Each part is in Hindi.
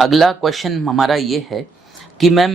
अगला क्वेश्चन हमारा ये है कि ma'am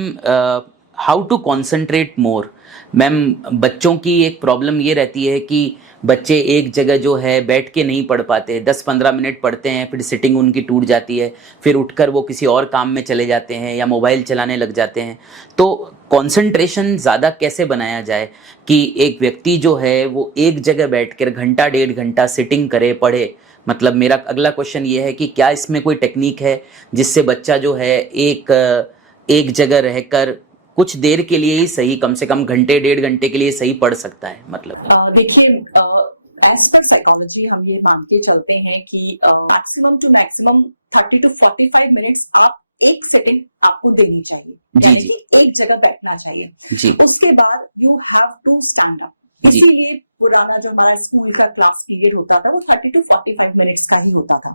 how to concentrate more. Ma'am बच्चों की एक प्रॉब्लम ये रहती है कि बच्चे एक जगह जो है बैठ के नहीं पढ़ पाते, 10-15 मिनट पढ़ते हैं, फिर सिटिंग उनकी टूट जाती है, फिर उठकर वो किसी और काम में चले जाते हैं या मोबाइल चलाने लग जाते हैं। तो कंसंट्रेशन ज़्यादा कैसे बनाया जाए कि एक व्यक्ति जो है वो एक जगह बैठकर घंटा 1.5 घंटा सिटिंग करे, पढ़े। मतलब मेरा अगला क्वेश्चन ये है कि क्या इसमें कोई टेक्निक है जिससे बच्चा जो है एक जगह रहकर कुछ देर के लिए ही सही, कम से कम घंटे 1.5 घंटे के लिए सही पढ़ सकता है। मतलब देखिए, एज पर साइकोलॉजी हम ये मान के चलते हैं कि maximum to maximum 30 to 45 minutes आप एक सिटिंग आपको देनी चाहिए, यानी कि एक जगह बैठना चाहिए। उसके बाद you have to stand up. इसीलिए पुराना जो हमारा स्कूल का क्लास पीरियड होता था वो 30 to 45 मिनट्स का ही होता था।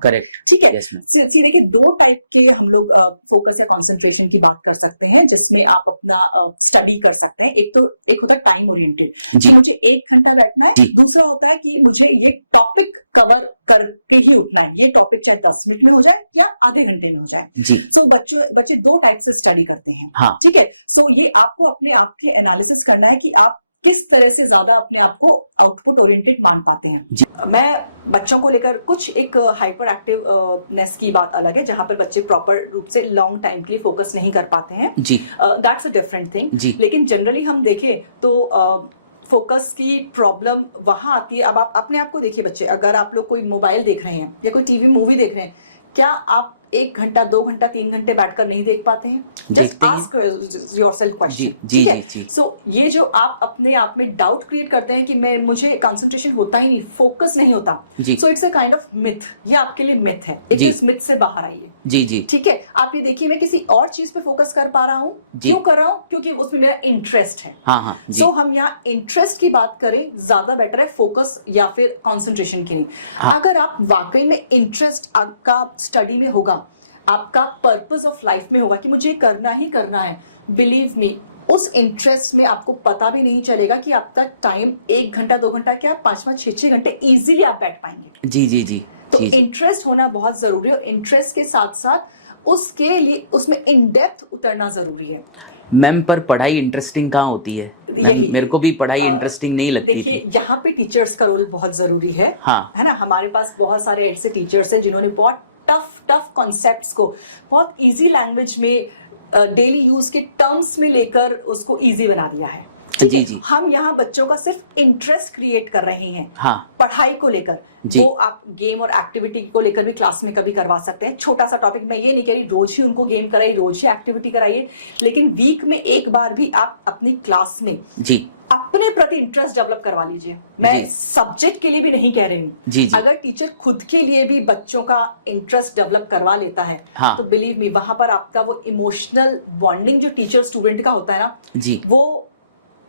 ठीक है। सीधे के दो टाइप के हम लोग फोकस या कंसंट्रेशन की बात कर सकते हैं जिसमें आप अपना स्टडी कर सकते हैं। एक होता है टाइम ओरिएंटेड कि मुझे 1 घंटा बैठना है। दूसरा होता है कि मुझे ये टॉपिक कवर करके ही उठना है। ये टॉपिक चाहे 10 मिनट में हो जाए या आधे घंटे में हो जाए। सो बच्चे दो टाइप से स्टडी करते हैं। ठीक है। सो ये आपको अपने आप के एनालिसिस करना है कि आप किस तरह से ज्यादा अपने आप को आउटपुट ओरिएंटेड मान पाते हैं। मैं बच्चों को लेकर कुछ एक हाइपर एक्टिवनेस की बात अलग है, जहां पर बच्चे प्रॉपर रूप से लॉन्ग टाइम के लिए फोकस नहीं कर पाते हैं। That's a different thing. लेकिन जनरली हम देखें तो फोकस की प्रॉब्लम वहां आती है। अब आप अपने आप को देखिए बच्चे, अगर आप लोग कोई मोबाइल देख रहे हैं या कोई टीवी मूवी देख रहे हैं, क्या आप 1 घंटा 2 घंटा 3 घंटे बैठकर नहीं देख पाते हैं? Just ask yourself question. ठीक है। सो ये जो आप अपने आप में डाउट क्रिएट करते हैं कि मुझे कंसंट्रेशन होता ही नहीं, फोकस नहीं होता, so it's a kind of myth. ये आपके लिए मिथ है। एक तो इस मिथ से बाहर आइए। ठीक है। आप ये देखिए, मैं किसी और चीज पे फोकस कर पा रहा हूँ। क्यों कर रहा हूँ? क्योंकि उसमें मेरा इंटरेस्ट है। सो हम यहाँ इंटरेस्ट की बात करें, ज्यादा बेटर है फोकस या फिर कंसंट्रेशन की नहीं। अगर आप वाकई में इंटरेस्ट आपका स्टडी में होगा, आपका पर्पस ऑफ लाइफ में होगा कि मुझे करना ही करना है, बिलीव मी, उस इंटरेस्ट में आपको पता भी नहीं चलेगा कि आपका टाइम 1 घंटा 2 घंटा क्या 5-5 6-6 घंटे इजीली आप बैठ पाएंगे। जी। तो इंटरेस्ट होना बहुत जरूरी है और इंटरेस्ट के साथ साथ उसके लिए उसमें इन डेप्थ उतरना जरूरी है। मैम पर पढ़ाई इंटरेस्टिंग कहाँ होती है? यही मेरे को भी पढ़ाई इंटरेस्टिंग नहीं लगती। देखिए, यहाँ पे टीचर्स का रोल बहुत जरूरी है। है ना। हमारे पास बहुत सारे ऐसे टीचर्स हैं जिन्होंने बहुत टफ कॉन्सेप्ट्स को बहुत इजी लैंग्वेज में, डेली यूज के टर्म्स में लेकर उसको इजी बना दिया है। ठीक है। हम यहाँ बच्चों का सिर्फ इंटरेस्ट क्रिएट कर रहे हैं पढ़ाई को लेकर। वो आप गेम और एक्टिविटी को लेकर भी क्लास में कभी करवा सकते हैं। छोटा सा टॉपिक, मैं ये नहीं कह रही रोज ही उनको गेम कराइए, रोज ही एक्टिविटी कराइए, लेकिन वीक में एक बार भी आप अपनी क्लास में अपने प्रति इंटरेस्ट डेवलप करवा लीजिए। मैं सब्जेक्ट के लिए भी नहीं कह रही हूँ। अगर टीचर खुद के लिए भी बच्चों का इंटरेस्ट डेवलप करवा लेता है तो बिलीव मी, वहां पर आपका वो इमोशनल बॉन्डिंग जो टीचर स्टूडेंट का होता है ना, वो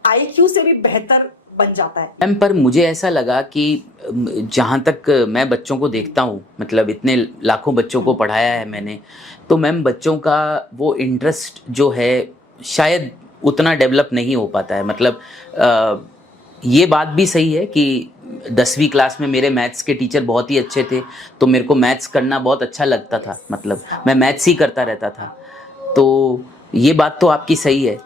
IQ से भी बेहतर बन जाता है। मैम पर मुझे ऐसा लगा कि जहाँ तक मैं बच्चों को देखता हूँ, मतलब इतने लाखों बच्चों को पढ़ाया है मैंने, तो मैम बच्चों का वो इंटरेस्ट जो है शायद उतना डेवलप नहीं हो पाता है। मतलब ये बात भी सही है कि 10वीं क्लास में मेरे मैथ्स के टीचर बहुत ही अच्छे थे, तो मेरे को मैथ्स करना बहुत अच्छा लगता था। मतलब मैं मैथ्स ही करता रहता था। तो ये बात तो आपकी सही है,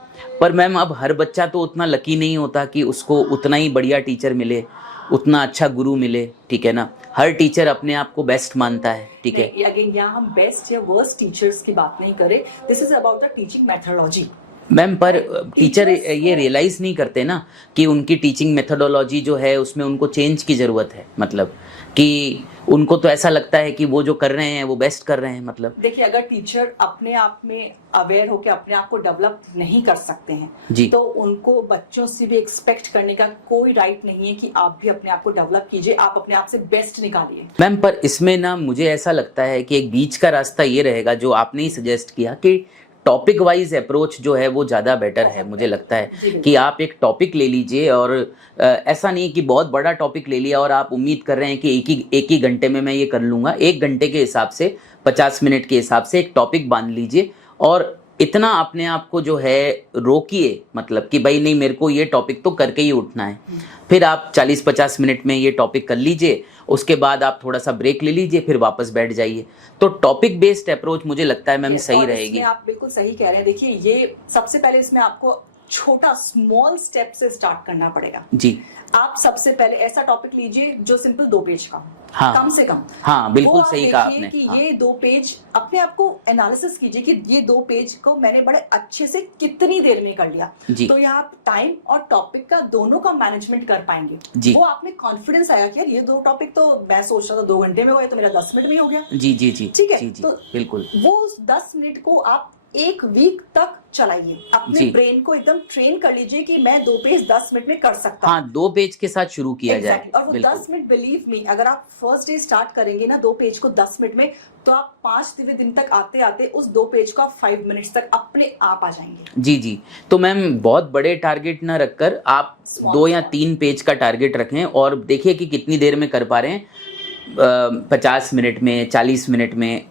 पर मैम अब हर बच्चा तो उतना लकी नहीं होता कि उसको उतना ही बढ़िया टीचर मिले, उतना अच्छा गुरु मिले। ठीक है ना। हर टीचर अपने आप को बेस्ट मानता है। नहीं, अगेन यहाँ हम बेस्ट या वर्स्ट टीचर्स की बात नहीं करें। This is about the teaching methodology. Ma'am पर टीचर ये रियलाइज नहीं करते ना कि उनकी टीचिंग मेथोडोलॉजी जो है उसमें उनको चेंज की जरूरत है। मतलब कि उनको तो ऐसा लगता है कि वो जो कर रहे हैं वो बेस्ट कर रहे हैं। मतलब देखिए, अगर टीचर अपने आप में अवेयर होकर अपने आप को डेवलप नहीं कर सकते हैं तो उनको बच्चों से भी एक्सपेक्ट करने का कोई राइट नहीं है कि आप भी अपने आप को डेवलप कीजिए, आप अपने आप से बेस्ट निकालिए। मैम पर इसमें ना मुझे ऐसा लगता है कि एक बीच का रास्ता ये रहेगा जो आपने ही सजेस्ट किया कि टॉपिक वाइज अप्रोच जो है वो ज़्यादा बेटर है। मुझे लगता है कि आप एक टॉपिक ले लीजिए और ऐसा नहीं कि बहुत बड़ा टॉपिक ले लिया और आप उम्मीद कर रहे हैं कि एक ही घंटे में मैं ये कर लूँगा। 1 घंटे के हिसाब से, 50 मिनट के हिसाब से एक टॉपिक बांध लीजिए और इतना अपने आप को जो है रोकिए, मतलब कि भाई नहीं, मेरे को ये टॉपिक तो करके ही उठना है। फिर आप 40-50 मिनट में ये टॉपिक कर लीजिए, उसके बाद आप थोड़ा सा ब्रेक ले लीजिए, फिर वापस बैठ जाइए। तो टॉपिक बेस्ड अप्रोच मुझे लगता है मैम सही और रहेगी। इसमें आप बिल्कुल सही कह रहे हैं। देखिए, ये सबसे पहले इसमें आपको छोटा स्मॉल स्टेप से स्टार्ट करना पड़ेगा जी। आप सबसे पहले ऐसा टॉपिक लीजिए जो सिंपल 2 पेज का हो, हाँ, कम से कम। हाँ, वो आप सही कहा देखिए आपने। कि ये 2 पेज अपने आप को एनालिसिस कीजिए कि ये 2 पेज को मैंने बड़े अच्छे से कितनी देर में कर लिया। तो यहाँ आप टाइम और टॉपिक का दोनों का मैनेजमेंट कर पाएंगे। वो आप में कॉन्फिडेंस आएगा कि यार ये 2 टॉपिक तो मैं सोच रहा था 2 घंटे में हुआ, तो मेरा 10 मिनट में ही हो गया। जी जी जी, ठीक है, तो बिल्कुल। वो उस 10 मिनट को आप 1 वीक तक चलाइए। अपने ब्रेन को एकदम ट्रेन कर लीजिए कि मैं 2 पेज 10 मिनट में कर सकता हूँ। 2 पेज के साथ शुरू किया जाए। और वो 10 मिनट, बिलीव मी, अगर आप फर्स्ट डे स्टार्ट करेंगे ना 2 पेज को 10 मिनट में, तो आप 5वें दिन तक आते आते उस 2 पेज को आप 5 मिनट्स तक अपने आप आ जाएंगे। जी जी। तो मैम बहुत बड़े टारगेट ना रखकर आप 2 या 3 पेज का टारगेट रखें और देखिए कि कितनी देर में कर पा रहे हैं। 50 मिनट में, 40 मिनट में,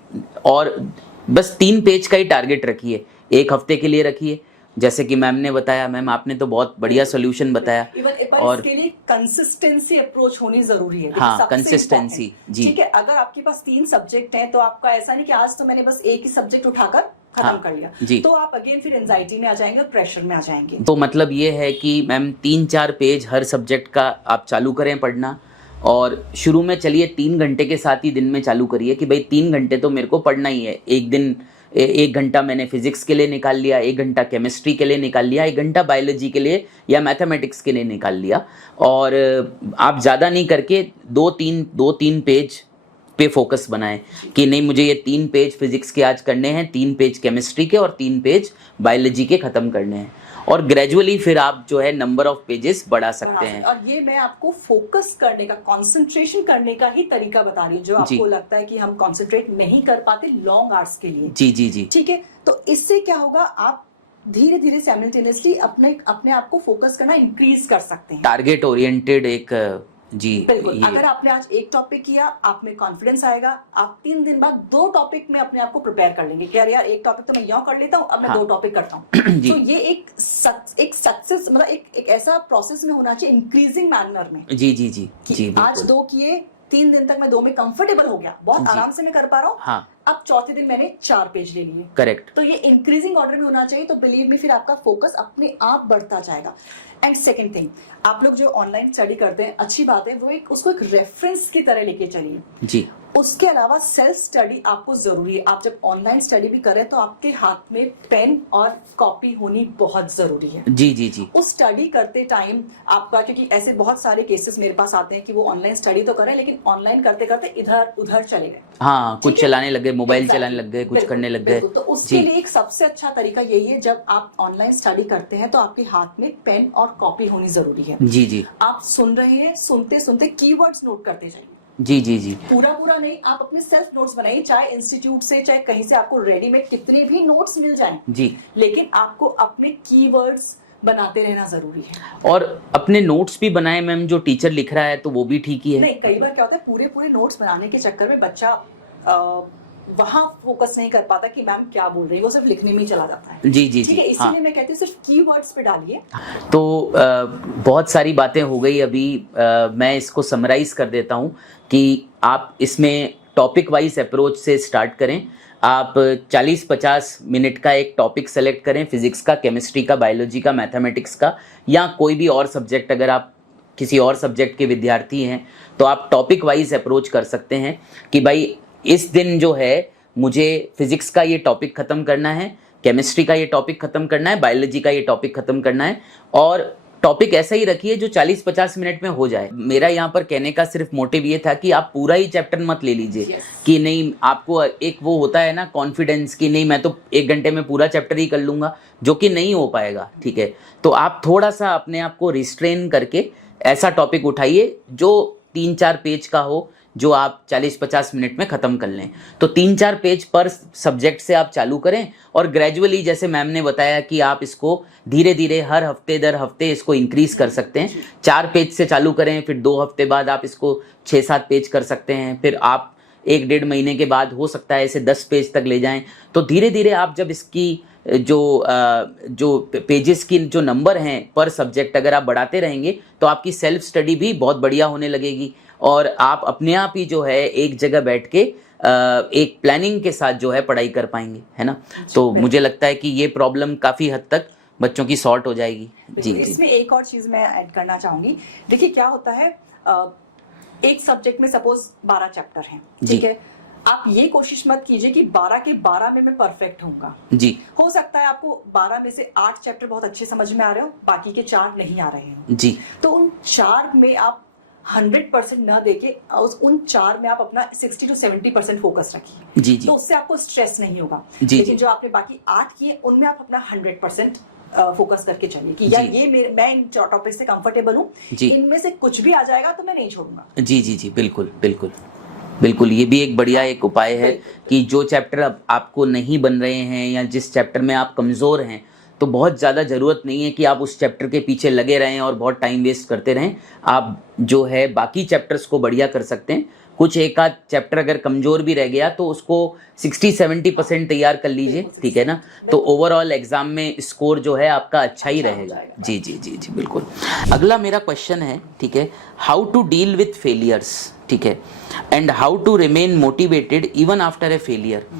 और बस 3 पेज का ही टारगेट रखिए। 1 हफ्ते के लिए रखिए, जैसे कि मैम ने बताया। मैम आपने तो बहुत बढ़िया सोल्यूशन बताया। इवन पर इसके लिए कंसिस्टेंसी अप्रोच होनी जरूरी है। देखिए, सबसे इंपॉर्टेंट। ठीक है, अगर आपके पास 3 सब्जेक्ट हैं तो आपका ऐसा नहीं कि आज तो मैंने बस एक ही सब्जेक्ट उठाकर खत्म कर लिया, तो आप अगेन फिर एंजाइटी में आ जाएंगे और प्रेशर में आ जाएंगे। तो मतलब ये है कि मैम 3-4 पेज हर सब्जेक्ट का आप चालू करें पढ़ना, और शुरू में चलिए 3 घंटे के साथ ही दिन में चालू करिए कि भाई 3 घंटे तो मेरे को पढ़ना ही है। एक दिन 1 घंटा मैंने फिजिक्स के लिए निकाल लिया, 1 घंटा केमिस्ट्री के लिए निकाल लिया, 1 घंटा बायोलॉजी के लिए या मैथमेटिक्स के लिए निकाल लिया। और आप ज़्यादा नहीं करके 2-3 पेज पे फोकस बनाएं कि नहीं, मुझे ये 3 पेज फिजिक्स के आज करने हैं, 3 पेज केमिस्ट्री के और 3 पेज बायोलॉजी के ख़त्म करने हैं। और ग्रेजुअली फिर आप जो है नंबर ऑफ पेजेस बढ़ा सकते हैं। और ये मैं आपको फोकस करने का, कंसंट्रेशन करने का ही तरीका बता रही हूँ, जो आपको लगता है कि हम कंसंट्रेट नहीं कर पाते लॉन्ग आवर्स के लिए। जी जी जी। ठीक है, तो इससे क्या होगा, आप धीरे धीरे साइमल्टेनियसली अपने आप को फोकस करना इंक्रीज कर सकते हैं। टारगेट ओरिएंटेड एक जी, बिल्कुल। अगर आपने आज 1 टॉपिक किया, आप में कॉन्फिडेंस आएगा। आप 3 दिन बाद 2 टॉपिक में अपने आप को प्रिपेयर कर लेंगे कि यार 1 टॉपिक तो मैं यूं कर लेता हूं, अब मैं 2 टॉपिक करता हूं। तो ये एक सक्सेस, मतलब एक ऐसा प्रोसेस में होना चाहिए, इंक्रीजिंग मैनर में। जी जी जी कि आज 2 किए, 3 दिन तक मैं 2 में कंफर्टेबल हो गया, बहुत आराम से मैं कर पा रहा हूँ। हाँ। अब चौथे दिन मैंने 4 पेज ले लिए। करेक्ट। तो ये इंक्रीजिंग ऑर्डर में होना चाहिए। तो बिलीव मी, फिर आपका फोकस अपने आप बढ़ता जाएगा। एंड सेकंड थिंग, आप लोग जो ऑनलाइन स्टडी करते हैं, अच्छी बात है, वो उसको एक रेफरेंस की तरह लेके चलिए। जी। उसके अलावा सेल्फ स्टडी आपको जरूरी है। आप जब ऑनलाइन स्टडी भी करें तो आपके हाथ में पेन और कॉपी होनी बहुत जरूरी है। जी जी जी। उस स्टडी करते टाइम आपका, क्योंकि ऐसे बहुत सारे केसेस मेरे पास आते हैं कि वो ऑनलाइन स्टडी तो करें लेकिन ऑनलाइन करते करते इधर उधर चले गए। हाँ, कुछ चलाने लगे, मोबाइल चलाने लग गए, कुछ करने लग गए। बिल्कुल। तो उसके लिए एक सबसे अच्छा तरीका यही है, जब आप ऑनलाइन स्टडी करते हैं तो आपके हाथ में पेन और कॉपी होनी जरूरी है। जी जी। आप सुन रहे हैं, सुनते सुनते कीवर्ड्स नोट करते जाइए। जी जी जी। पूरा नहीं, आप अपने सेल्फ नोट्स बनाइए, चाहे इंस्टीट्यूट से, चाहे कहीं से आपको रेडीमेड कितने भी नोट्स मिल जाएं। जी। लेकिन आपको अपने कीवर्ड्स बनाते रहना जरूरी है। और अपने नोट्स भी बनाए मैम, जो टीचर लिख रहा है तो वो भी ठीक ही है। नहीं, कई बार क्या होता है, पूरे नोट्स बनाने के चक्कर में बच्चा वहां फोकस नहीं कर पाता कि मैम क्या बोल रही है, वो सिर्फ लिखने में ही चला जाता है। जी जी। ठीक है, इसीलिए मैं कहती हूँ सिर्फ कीवर्ड्स पे डालिए। तो बहुत सारी बातें हो गई अभी। मैं इसको समराइज कर देता हूँ कि आप इसमें टॉपिक वाइज अप्रोच से स्टार्ट करें। आप 40-50 मिनट का एक टॉपिक सेलेक्ट करें, फिजिक्स का, केमिस्ट्री का, बायोलॉजी का, मैथमेटिक्स का, या कोई भी और सब्जेक्ट। अगर आप किसी और सब्जेक्ट के विद्यार्थी हैं तो आप टॉपिक वाइज अप्रोच कर सकते हैं कि भाई इस दिन जो है मुझे फिजिक्स का ये टॉपिक ख़त्म करना है, केमिस्ट्री का ये टॉपिक ख़त्म करना है, बायोलॉजी का ये टॉपिक ख़त्म करना है। और टॉपिक ऐसा ही रखिए जो 40-50 मिनट में हो जाए। मेरा यहाँ पर कहने का सिर्फ मोटिव ये था कि आप पूरा ही चैप्टर मत ले लीजिए। कि नहीं, आपको एक वो होता है ना कॉन्फिडेंस कि नहीं मैं तो 1 घंटे में पूरा चैप्टर ही कर लूँगा, जो कि नहीं हो पाएगा। ठीक है, तो आप थोड़ा सा अपने आप को रिस्ट्रेन करके ऐसा टॉपिक उठाइए जो 3-4 पेज का हो, जो आप 40-50 मिनट में ख़त्म कर लें। तो 3-4 पेज पर सब्जेक्ट से आप चालू करें और ग्रेजुअली, जैसे मैम ने बताया कि आप इसको धीरे धीरे हर हफ्ते दर हफ्ते इसको इंक्रीज कर सकते हैं। 4 पेज से चालू करें, फिर 2 हफ्ते बाद आप इसको 6-7 पेज कर सकते हैं, फिर आप 1-1.5 महीने के बाद हो सकता है इसे 10 पेज तक ले जाएं। तो धीरे धीरे आप जब इसकी जो पेजेस की जो नंबर हैं पर सब्जेक्ट अगर आप बढ़ाते रहेंगे तो आपकी सेल्फ स्टडी भी बहुत बढ़िया होने लगेगी और आप अपने आप ही जो है एक जगह बैठ के एक प्लानिंग के साथ जो है पढ़ाई कर पाएंगे, है ना। तो मुझे लगता है कि ये प्रॉब्लम काफ़ी हद तक बच्चों की सॉर्ट हो जाएगी। बिल्कुल। इसमें एक और चीज़ मैं ऐड करना चाहूँगी। देखिए क्या होता है, एक सब्जेक्ट में सपोज 12 चैप्टर हैं, ठीक है। आप ये कोशिश मत कीजिए कि 12 के 12 में मैं परफेक्ट होऊंगा जी। हो सकता है आपको 12 में से 8 चैप्टर बहुत अच्छे समझ में आ रहे हो, बाकी के 4 नहीं आ रहे हो जी। तो उन 4 में आप 100% न देके उन 4 में आप अपना 60 to 70% फोकस रखिए, तो उससे आपको स्ट्रेस नहीं होगा। लेकिन जो आपने बाकी 8 किए उनमें आप अपना 100% फोकस करके चलिए कि यार ये मैं इन टॉपिक से कंफर्टेबल हूँ, इनमें से कुछ भी आ जाएगा तो मैं नहीं छोड़ूंगा। जी जी जी, बिल्कुल बिल्कुल बिल्कुल। ये भी एक बढ़िया एक उपाय है कि जो चैप्टर आपको नहीं बन रहे हैं या जिस चैप्टर में आप कमज़ोर हैं, तो बहुत ज़्यादा ज़रूरत नहीं है कि आप उस चैप्टर के पीछे लगे रहें और बहुत टाइम वेस्ट करते रहें। आप जो है बाकी चैप्टर्स को बढ़िया कर सकते हैं। कुछ एक आध चैप्टर अगर कमज़ोर भी रह गया तो उसको 60-70% तैयार कर लीजिए, ठीक है ना। तो ओवरऑल एग्जाम में स्कोर जो है आपका अच्छा ही रहेगा। जी जी जी जी बिल्कुल। अगला मेरा क्वेश्चन है, ठीक है, how to deal with failures, ठीक है, and how to remain motivated even after a failure.